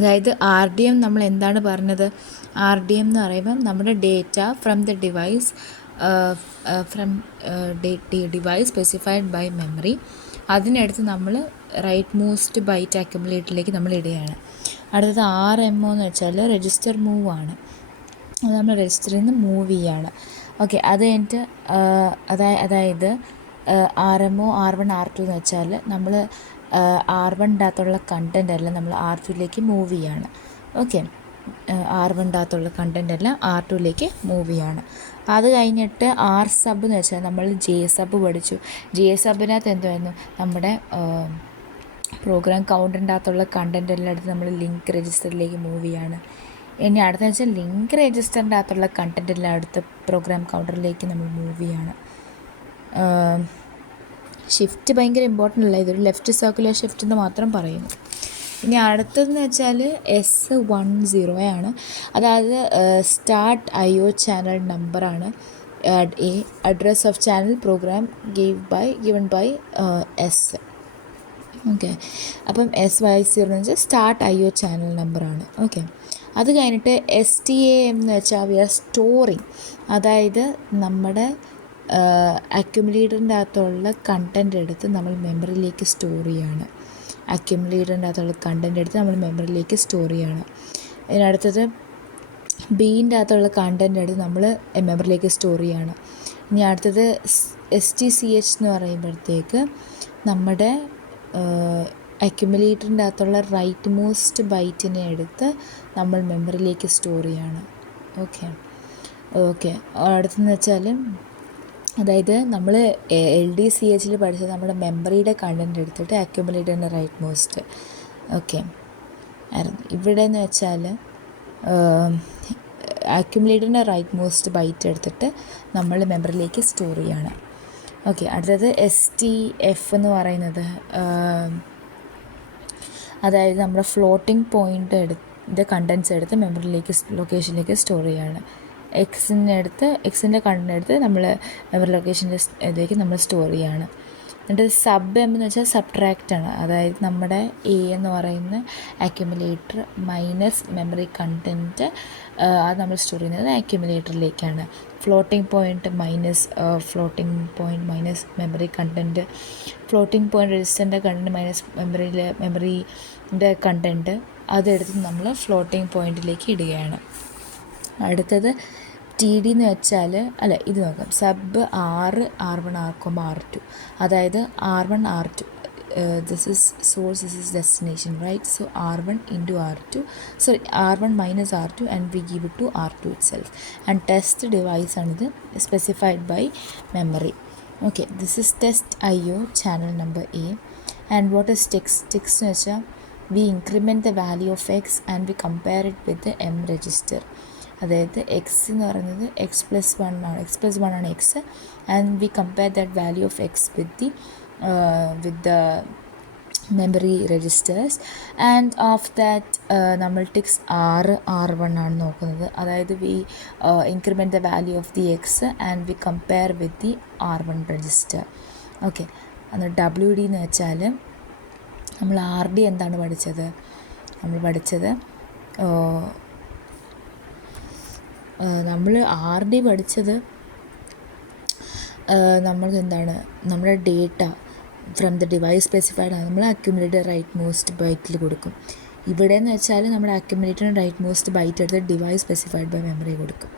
അതായത് R D M നമ്മൾ എന്താണ് പറഞ്ഞത്? ആർ ഡി എം എന്ന് പറയുമ്പം നമ്മുടെ data from the device device specified by memory, അതിനടുത്ത് നമ്മൾ റൈറ്റ് മോസ്റ്റ് ബൈറ്റ് അക്യുമുലേറ്ററിലേക്ക് നമ്മൾ ഇടുകയാണ്. അടുത്തത് ആർ എം ഒ എന്ന് വെച്ചാൽ രജിസ്റ്റർ മൂവ് ആണ്. അത് നമ്മൾ രജിസ്റ്ററിൽ നിന്ന് മൂവ് ചെയ്യുകയാണ്. ഓക്കെ, അത് കഴിഞ്ഞിട്ട് അതായത് R M O R1 R2 എന്ന് വെച്ചാൽ നമ്മൾ R1 അകത്തുള്ള കണ്ടൻ്റ് എല്ലാം നമ്മൾ R2ലേക്ക് മൂവ് ചെയ്യാണ്. ഓക്കെ, R1 അകത്തുള്ള കണ്ടൻ്റ് എല്ലാം R2ലേക്ക് മൂവ് ചെയ്യാണ്. അത് കഴിഞ്ഞിട്ട് ആർ സബ് എന്ന് വെച്ചാൽ നമ്മൾ ജെ സബ് പഠിച്ചു. ജെ സബിനകത്ത് എന്തായിരുന്നു? നമ്മുടെ പ്രോഗ്രാം കൗണ്ടറിൻ്റെ അകത്തുള്ള കണ്ടൻ്റ് എല്ലാം എടുത്ത് നമ്മൾ ലിങ്ക് രജിസ്റ്ററിലേക്ക് മൂവ് ചെയ്യാണ്. ഇനി അടുത്തെന്ന് വെച്ചാൽ ലിങ്ക് രജിസ്റ്ററിൻ്റെ അകത്തുള്ള കണ്ടൻ്റ് എല്ലാം എടുത്ത് പ്രോഗ്രാം കൗണ്ടറിലേക്ക് നമ്മൾ മൂവ് ചെയ്യാണ്. ഷിഫ്റ്റ് ഭയങ്കര ഇമ്പോർട്ടൻ്റ് അല്ല, ഇതൊരു ലെഫ്റ്റ് സർക്കുലർ ഷിഫ്റ്റ് എന്ന് മാത്രം പറയുന്നു. ഇനി അടുത്തതെന്ന് വെച്ചാൽ S10 ആണ്. അതായത് സ്റ്റാർട്ട് IO ചാനൽ നമ്പറാണ്. Address of channel program given by S. Okay, അപ്പം SY0 എന്ന് വെച്ചാൽ സ്റ്റാർട്ട് IO ചാനൽ നമ്പറാണ്. ഓക്കെ, അത് കഴിഞ്ഞിട്ട് STAM എന്ന് വെച്ചാൽ വി ആർ സ്റ്റോറിങ്. അതായത് നമ്മുടെ അക്യുമുലേറ്ററിൻ്റെ അകത്തുള്ള കണ്ടൻ്റ് എടുത്ത് നമ്മൾ മെമ്മറിയിലേക്ക് സ്റ്റോർ ചെയ്യാണ്. അക്യുമുലേറ്ററിൻ്റെ അകത്തുള്ള കണ്ടൻ്റ് എടുത്ത് നമ്മൾ മെമ്മറിയിലേക്ക് സ്റ്റോർ ചെയ്യാണ്. ഇതിനടുത്തത് ബീൻ്റെ അകത്തുള്ള കണ്ടൻ്റ് എടുത്ത് നമ്മൾ മെമ്മറിയിലേക്ക് സ്റ്റോർ ചെയ്യാണ്. ഇനി അടുത്തത് STCH എന്ന് പറയുമ്പോഴത്തേക്ക് നമ്മുടെ അക്യുമുലേറ്ററിൻ്റെ അകത്തുള്ള റൈറ്റ് മോസ്റ്റ് ബൈറ്റിനെ എടുത്ത് നമ്മൾ മെമ്മറിയിലേക്ക് സ്റ്റോർ ചെയ്യാണ്. ഓക്കെ അടുത്തെന്ന് വെച്ചാൽ അതായത് നമ്മൾ LDCHൽ പഠിച്ചത് നമ്മുടെ മെമ്മറിയുടെ കണ്ടൻറ്റ് എടുത്തിട്ട് അക്യുമുലേറ്ററിൻ്റെ റൈറ്റ് മോസ്റ്റ് ആയിരുന്നു. ഇവിടെ എന്ന് വെച്ചാൽ അക്യുമുലേറ്ററിൻ്റെ റൈറ്റ് മോസ്റ്റ് ബൈറ്റ് എടുത്തിട്ട് നമ്മൾ മെമ്മറിയിലേക്ക് സ്റ്റോർ ചെയ്യാണ്. ഓക്കെ, അടുത്തത് STF എന്ന് പറയുന്നത് അതായത് നമ്മുടെ ഫ്ലോട്ടിംഗ് പോയിൻ്റ് എടുത്ത് കണ്ടൻസ് എടുത്ത് മെമ്മറിയിലേക്ക് ലൊക്കേഷനിലേക്ക് സ്റ്റോർ ചെയ്യാണ്. എക്സിൻ്റെ കണ്ടൻ്റ് എടുത്ത് നമ്മൾ മെമ്മറി ലൊക്കേഷൻ്റെ ഇതിലേക്ക് നമ്മൾ സ്റ്റോർ ചെയ്യാണ്. എന്നിട്ട് സബ് എം എന്ന് വെച്ചാൽ സബ്ട്രാക്റ്റാണ്. അതായത് നമ്മുടെ എന്ന് പറയുന്ന അക്യുമുലേറ്റർ മൈനസ് മെമ്മറി കണ്ടൻറ്റ് അത് നമ്മൾ സ്റ്റോർ ചെയ്യുന്നത് അക്യുമുലേറ്ററിലേക്കാണ്. Floating point minus memory content, floating point രജിസ്റ്ററിൻ്റെ കണ്ടൻറ്റ് മൈനസ് മെമ്മറിൻ്റെ കണ്ടൻറ്റ് അതെടുത്ത് നമ്മൾ ഫ്ലോട്ടിംഗ് പോയിൻറ്റിലേക്ക് ഇടുകയാണ്. അടുത്തത് TD എന്ന് വെച്ചാൽ ഇത് നോക്കാം. സബ് R1 R2, അതായത് R1 R2 this is source, this is destination, right? So R1 into R2, sorry R1 minus R2 and we give it to R2 itself. And test device ആണിത്, specified by memory. Okay, this is test IO channel number A. And what is TIX? TIX എന്ന് വെച്ചാൽ we increment the value of X and we compare it with the M register. അതായത് X എന്ന് പറയുന്നത് x+1 ആണ് X, and we compare that value of X with the memory registers. And of that നമ്മൾ ടിക്സ് R1 ആണ് നോക്കുന്നത്. അതായത് we increment the value of the X and we compare with the R1 register. Okay, അന്ന് WD എന്ന് വെച്ചാൽ നമ്മൾ RD എന്താണ് പഠിച്ചത്? നമ്മൾ പഠിച്ചത് നമ്മൾ RD പഠിച്ചത് നമ്മൾക്ക് എന്താണ്, നമ്മുടെ data from the device specified ആണ് നമ്മൾ അക്യുമുലേറ്റർ റൈറ്റ് മോസ്റ്റ് ബൈറ്റിൽ കൊടുക്കും. ഇവിടെ എന്ന് വെച്ചാൽ നമ്മുടെ അക്യുമുലേറ്ററിന് റൈറ്റ് മോസ്റ്റ് ബൈറ്റ് എടുത്ത് ഡിവൈസ് സ്പെസിഫൈഡ് ബൈ മെമ്മറി കൊടുക്കും.